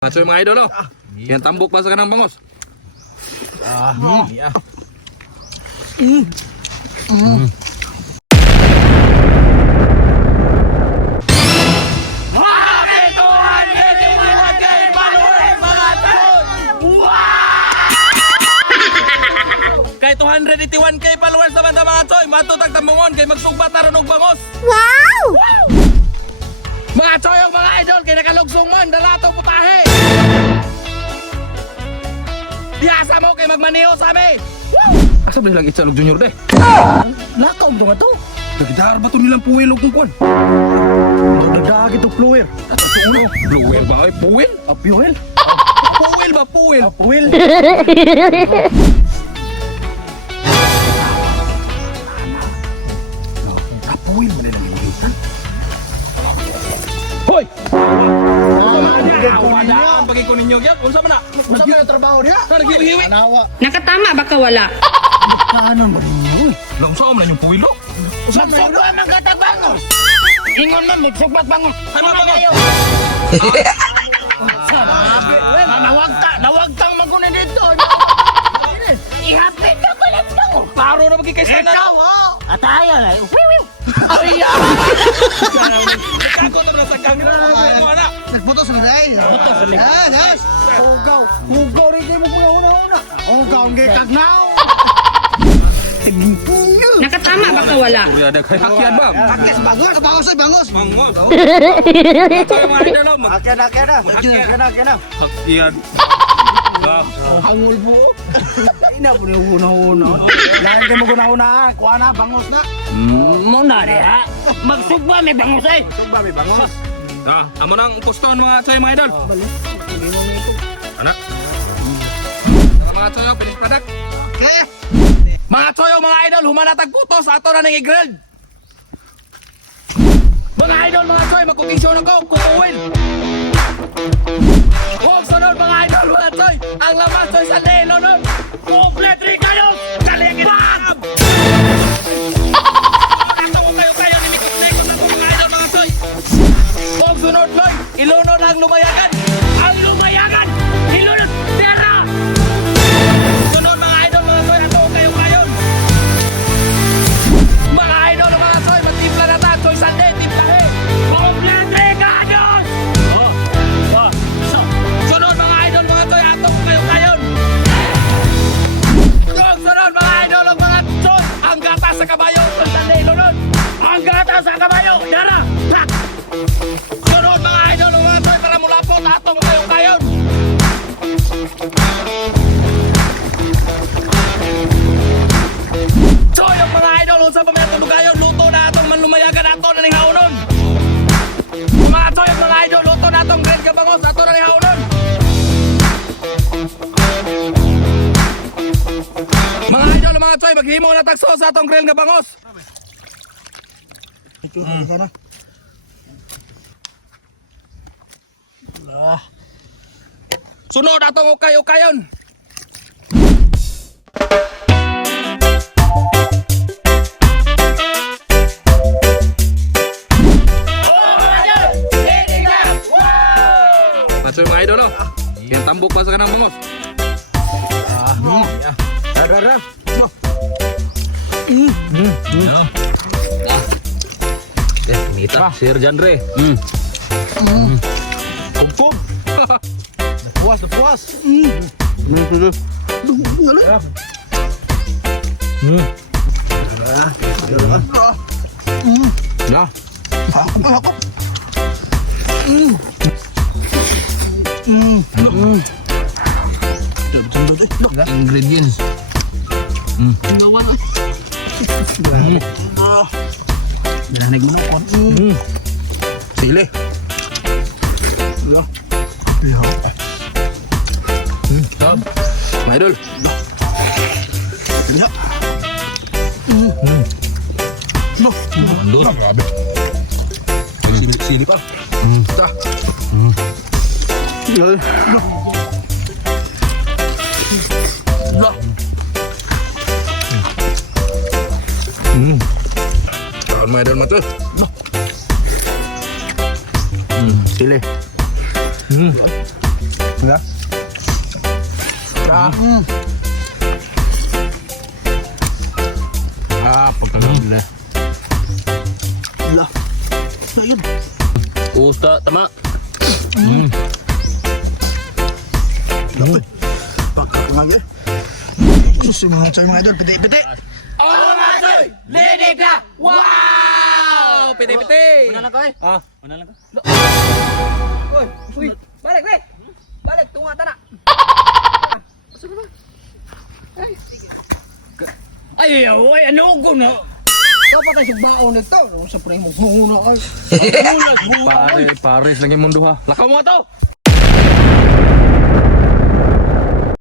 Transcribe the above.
Ngasoy mga idol, oh. Yan tambok pa sa kanang bangos. Yeah. Kay 281k followers naman sa mga choy, matutag tambungon kay magsugbat na ron og bangos. Wow! Mga choy, ang mga idol kay nakalugsong man dalato putahe. Biyasa mo kay magmaniho sa amin. Asa ba nilang Itsalog Junior de? Nakaw ba to? Nagdahar ba ito nilang puwil o kung kuwan? Nagdagdag ito fluwer. Puwil ba ay puwil? Fuel? Puwil ba puwil? Fuel? Puwil ba nilang inulitan? Hoy! Ang pagkikon ninyo gyud, unsa man na? Unsa man ang trabaho niya? Naghiwi-hiwi. Anawa. Nakatama ba ka wala? Kanan ba ninyo? Lamsom na yung puwil lo. Magsugbat man katag bangos. Ingon man magsugbat bangos. Ano ba kayo? Nawagtang magunin dito. Ihapit ka pala bangos. Klaro na magkikaysa na. Ikaw ha? Ataya na. Ay! Nagkakot na sa kamera. Ano anak? Nagputos na rin. Nagputos na rin. Yes. Hugaw. Hugaw rin kayo mo una-una. Hugaw ang gikagnaw. Nakatama ba ka wala? Ada kay hakyan ba? Bakit? Bangos? Bangos ay bangos. Bangos. Ito yung mga idol mo. Akyan na. Hakyan. Hangul po. Ina po yung una-una. Lahat kayo mag-una-una. Kuha na, bangos na. Muna rin ha. Magsugba may bangos ay. Magsugba may bangos. Amo nang poston mga choy mga idol. Anak. Mga choy, finish product. Okay. Mga choy, mga idol, humanatag kutos ato na ning i-grilled. Mga idol, mga choy, magkukisyon ako, kukuwin. Huwag sunod mga idol, mga choy, ang laman choy sa lelo nun. Complete rin kayo, kaligid. Bam! Kayo, nimikot-nikot ako mga idol, mga choy. Huwag sunod, choy, ilunod ang lumayagan. Ang lumayagan, ilunod, tera! Sunod mga idol, mga choy, ato kayo kayon. Mga idol, mga choy, magtimpla na ta, choy sande, timplahe. Complete rin kayo! Sunod mga idol, mga choy, ato kayo kayon. Sunod mga idol, mga choy, ang gata sa kabayo, choy sande, ilunod. Ang gata sa kabayo, tera! Ha! Sunod mga idol, mga choy, para mulapot, ato kayo kayon. Choy, ang mga idol, unsa pa may tulugayon, luto na atong manlumayagan ato na ning haunon. Mga choy, ang mga idol, luto na atong grilled ka bangos, ato na ning haunon. Mga idol, mga choy, maghimo na tagso sa atong grilled ka bangos. Sunod atong ukay-ukayon. Maso yung mga idol, oh. Yan tambok pa sa kanang bangos. Dara. Mita, Sir Jandre. Kumpum. Napuas. Ya. Ingredients. Nanig mo na. Sili. Mga idol. Dos. Sili pa. Ta. Kawan mga idol mata. Sili. Wala. Pagkaganda. Wala. Ayun. Usta, tama. Pagkakangag eh. Susunod sa'yo mga idol. Piti-piti. Oh, mga idol! Linig na! Wow! Piti-piti! Una lang ka eh. Una lang ka. Uy. Balik, Ray. Balik. Tungata na. Ay, ano ko na? Dapat tayo sugbaon nito. Sa pre mo. Muna ay. Pares lang yung mundo ha. Lakaw mo to!